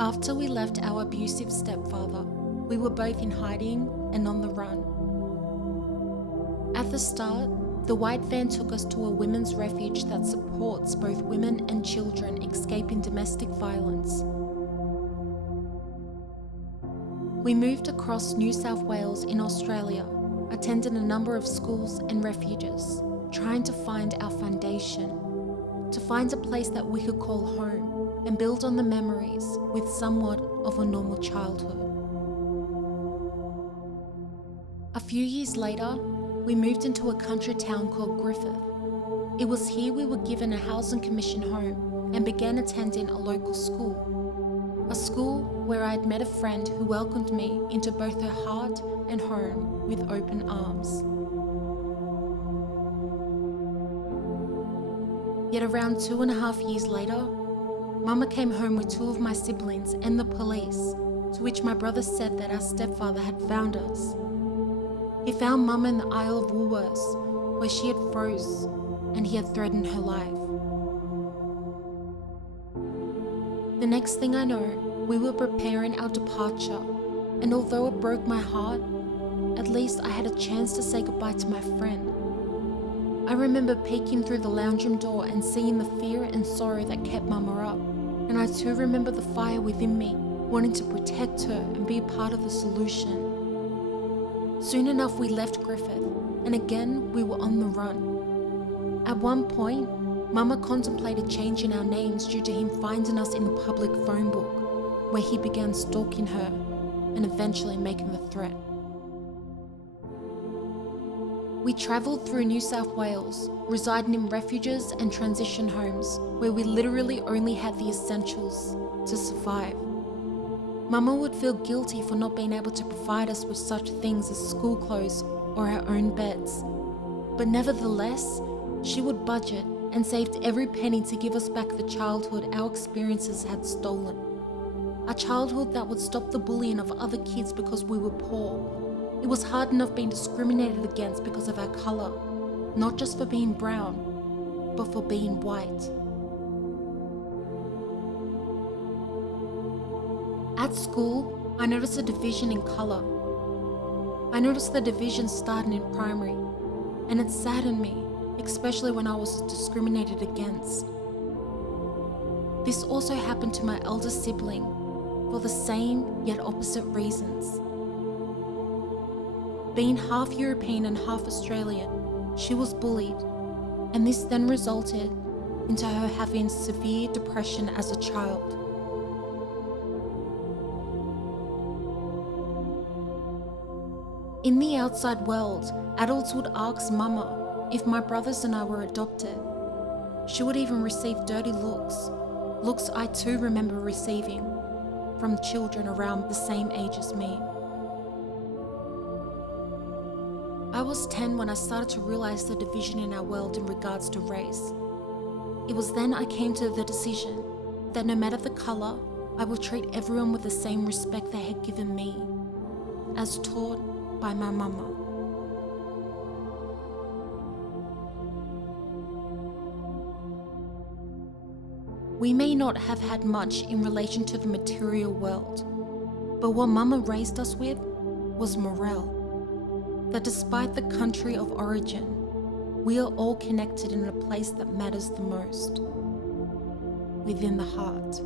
After we left our abusive stepfather, we were both in hiding and on the run. At the start, the white van took us to a women's refuge that supports both women and children escaping domestic violence. We moved across New South Wales in Australia, attended a number of schools and refuges, trying to find our foundation, to find a place that we could call home and build on the memories with somewhat of a normal childhood. A few years later, we moved into a country town called Griffith. It was here we were given a housing commission home and began attending a local school. A school where I had met a friend who welcomed me into both her heart and home with open arms. Yet around 2.5 years later, Mama came home with 2 of my siblings and the police, to which my brother said that our stepfather had found us. He found Mama in the aisle of Woolworths, where she had froze, and he had threatened her life. The next thing I know, we were preparing our departure, and although it broke my heart, at least I had a chance to say goodbye to my friend. I remember peeking through the lounge room door and seeing the fear and sorrow that kept Mama up, and I too remember the fire within me, wanting to protect her and be a part of the solution. Soon enough we left Griffith, and again we were on the run. At one point, Mama contemplated changing our names due to him finding us in the public phone book, where he began stalking her and eventually making the threat. We travelled through New South Wales, residing in refuges and transition homes where we literally only had the essentials to survive. Mama would feel guilty for not being able to provide us with such things as school clothes or our own beds. But nevertheless, she would budget and saved every penny to give us back the childhood our experiences had stolen. A childhood that would stop the bullying of other kids because we were poor. It was hard enough being discriminated against because of our colour, not just for being brown, but for being white. At school, I noticed a division in colour. I noticed the division starting in primary, and it saddened me, especially when I was discriminated against. This also happened to my elder sibling for the same yet opposite reasons. Being half European and half Australian, she was bullied, and this then resulted into her having severe depression as a child. In the outside world, adults would ask Mama if my brothers and I were adopted. She would even receive dirty looks I too remember receiving from children around the same age as me. I was 10 when I started to realize the division in our world in regards to race. It was then I came to the decision that no matter the colour, I would treat everyone with the same respect they had given me, as taught by my mama. We may not have had much in relation to the material world, but what Mama raised us with was morale. That despite the country of origin, we are all connected in a place that matters the most, within the heart.